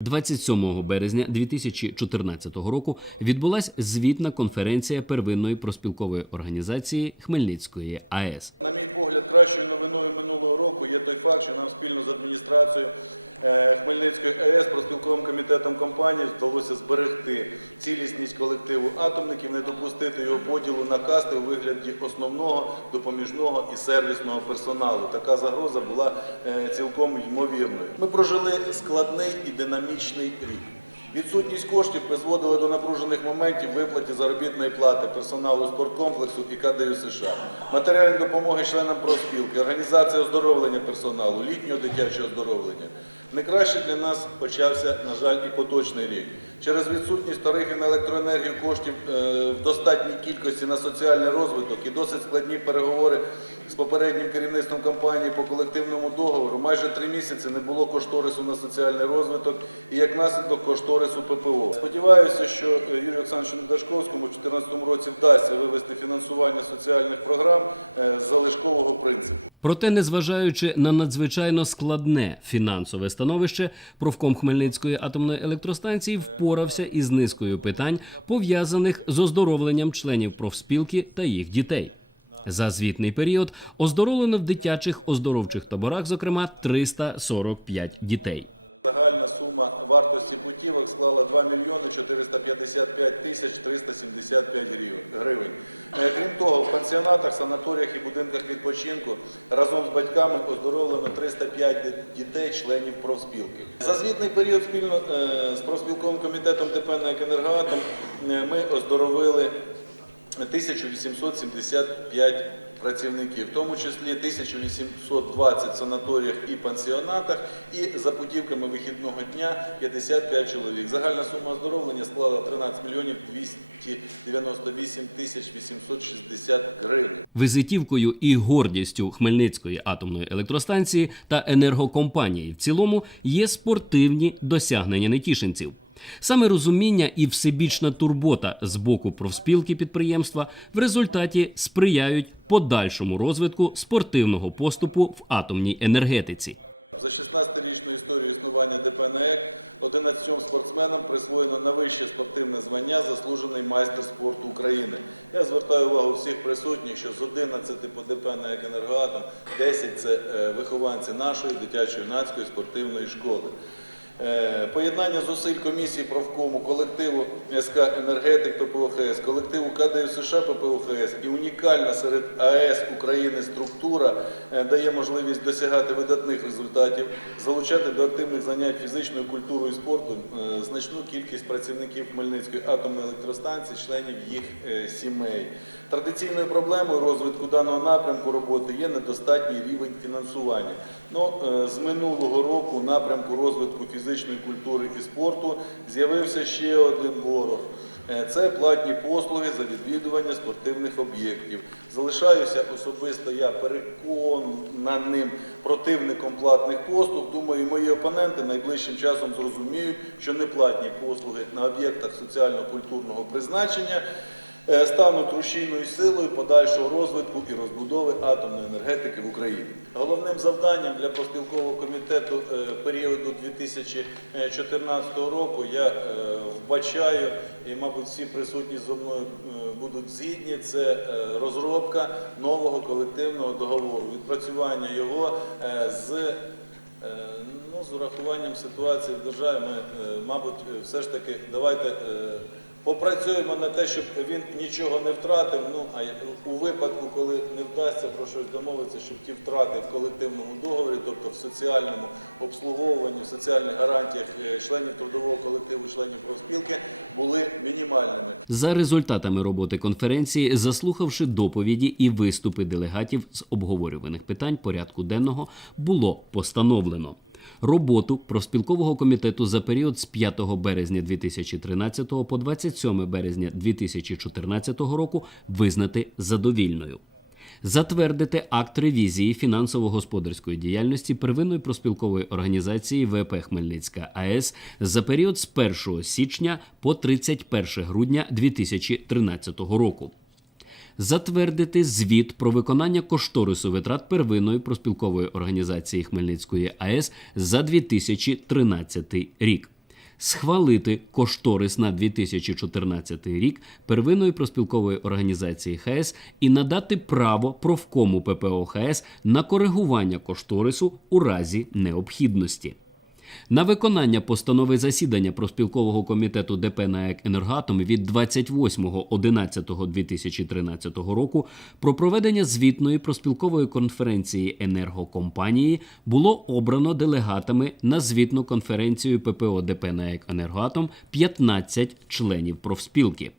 27 березня 2014 року відбулася звітна конференція первинної проспілкової організації Хмельницької АЕС. На мій погляд, кращою новиною минулого року є той факт, що нам спільно з адміністрацією Хмельницької АЕС проспілковим комітетом компанії вдалося зберегти цілісність колективу атомників, не допустити його поділу на касти у вигляді основного, допоміжного і сервісного персоналу. Така загроза була е, цілком ймовірною. Ми прожили складний і динамічний рік. Відсутність коштів призводила до напружених моментів виплаті заробітної плати персоналу спорткомплексу і КДЮ США, матеріальної допомоги членам профспілки, організація оздоровлення персоналу, літнього дитячого оздоровлення. Не краще для нас почався, на жаль, і поточний рік. Через відсутність тарифів на електроенергію коштів е, в достатній кількості на соціальний розвиток і досить складні переговори з попереднім керівництвом компанії по колективному договору. Майже три місяці не було кошторису на соціальний розвиток і як наслідок кошторису ППО. Сподіваюся, що е, Юрію Олександровичу Недашковському в 2014 році вдасться вивести фінансування соціальних програм е, з залишкового принципу. Проте, незважаючи на надзвичайно складне фінансове становище, профком Хмельницької атомної електростанції впорався із низкою питань, пов'язаних з оздоровленням членів профспілки та їх дітей. За звітний період оздоровлено в дитячих оздоровчих таборах, зокрема 345 дітей. Загальна сума вартості путівок склала 2 мільйони 455 тисяч 375 грів- гривень. Е, Крім того, в пансіонатах, санаторіях і будинках відпочинку разом з батьками оздоровлено 305 ди- дітей, членів профспілки. За звітний період спільно е, з профспілковим комітетом ДП «НЕК «Енергоатом» е, ми оздоровили 1875 працівників, в тому числі 1820 в санаторіях і пансіонатах, і за путівками вихідного дня 55 чоловік. Загальна сума оздоровлення склала 13 мільйонів 298 тисяч 860 гривень. Визитівкою і гордістю Хмельницької атомної електростанції та енергокомпанії в цілому є спортивні досягнення нетішинців. Саме розуміння і всебічна турбота з боку профспілки підприємства в результаті сприяють подальшому розвитку спортивного поступу в атомній енергетиці. За 16-річну історію існування ДП «НЕК» 11 спортсменам присвоєно найвище спортивне звання «Заслужений майстер спорту України». Я звертаю увагу всіх присутніх, що з 11 по ДП «НЕК Енергоатом» 10 – це е, вихованці нашої дитячо-юнацької спортивної школи. Е, Поєднання зусиль комісії правкому, колективу СК «Енергетик» ППОХС, колективу КДЮ США ППОХС і унікальна серед АЕС України структура е, дає можливість досягати видатних результатів, залучати до активних занять фізичною культурою і спортом е, значну кількість працівників Хмельницької атомної електростанції, членів їх сімей. Традиційною проблемою розвитку даного напрямку роботи є недостатній рівень фінансування. Ну, е, з минулого року напрямку розвитку фізичної культури і спорту з'явився ще один ворог. Е, Це платні послуги за відвідування спортивних об'єктів. Залишаюся особисто я переконаним противником платних послуг. Думаю, мої опоненти найближчим часом зрозуміють, що неплатні послуги на об'єктах соціально-культурного призначення стануть рушійною силою подальшого розвитку і розбудови атомної енергетики в Україні. Головним завданням для профспілкового комітету е, періоду 2014 року я е, вбачаю, і, мабуть, всі присутні зі мною е, будуть згідні, це е, розробка нового колективного договору, відпрацювання його е, з е, ну, з урахуванням ситуації в державі, ми, е, мабуть, е, все ж таки давайте е, попрацюємо на те, щоб він нічого не втратив. Ну а у випадку, коли не вдасться про щось домовитися, щоб ті втрати в колективному договорі, тобто в соціальному обслуговуванні, в соціальних гарантіях е, членів трудового колективу, членів профспілки, були мінімальними. За результатами роботи конференції, заслухавши доповіді і виступи делегатів з обговорюваних питань порядку денного, було постановлено. Роботу профспілкового комітету за період з 5 березня 2013 по 27 березня 2014 року визнати задовільною. Затвердити акт ревізії фінансово-господарської діяльності первинної проспілкової організації ВП Хмельницька АЕС за період з 1 січня по 31 грудня 2013 року. Затвердити звіт про виконання кошторису витрат первинної проспілкової організації Хмельницької АЕС за 2013 рік. схвалити кошторис на 2014 рік первинної проспілкової організації ХС і надати право профкому ППО ХС на коригування кошторису у разі необхідності. На виконання постанови засідання проспілкового комітету ДП НАЕК «Енергоатом» від 28.11.2013 року про проведення звітної проспілкової конференції енергокомпанії було обрано делегатами на звітну конференцію ППО ДП НАЕК «Енергоатом» 15 членів профспілки.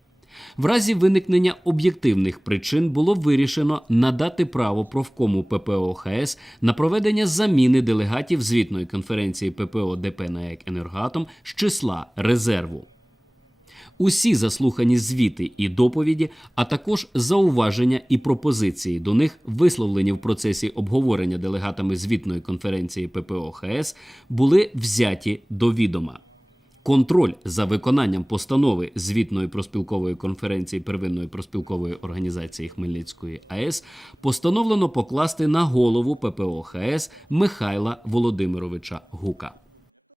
В разі виникнення об'єктивних причин було вирішено надати право профкому ППО ХС на проведення заміни делегатів звітної конференції ППО ДП НАЕК «Енергоатом» з числа резерву. Усі заслухані звіти і доповіді, а також зауваження і пропозиції до них, висловлені в процесі обговорення делегатами звітної конференції ППО ХС, були взяті до відома. Контроль за виконанням постанови звітної проспілкової конференції первинної проспілкової організації Хмельницької АЕС постановлено покласти на голову ППО ХС Михайла Володимировича Гука.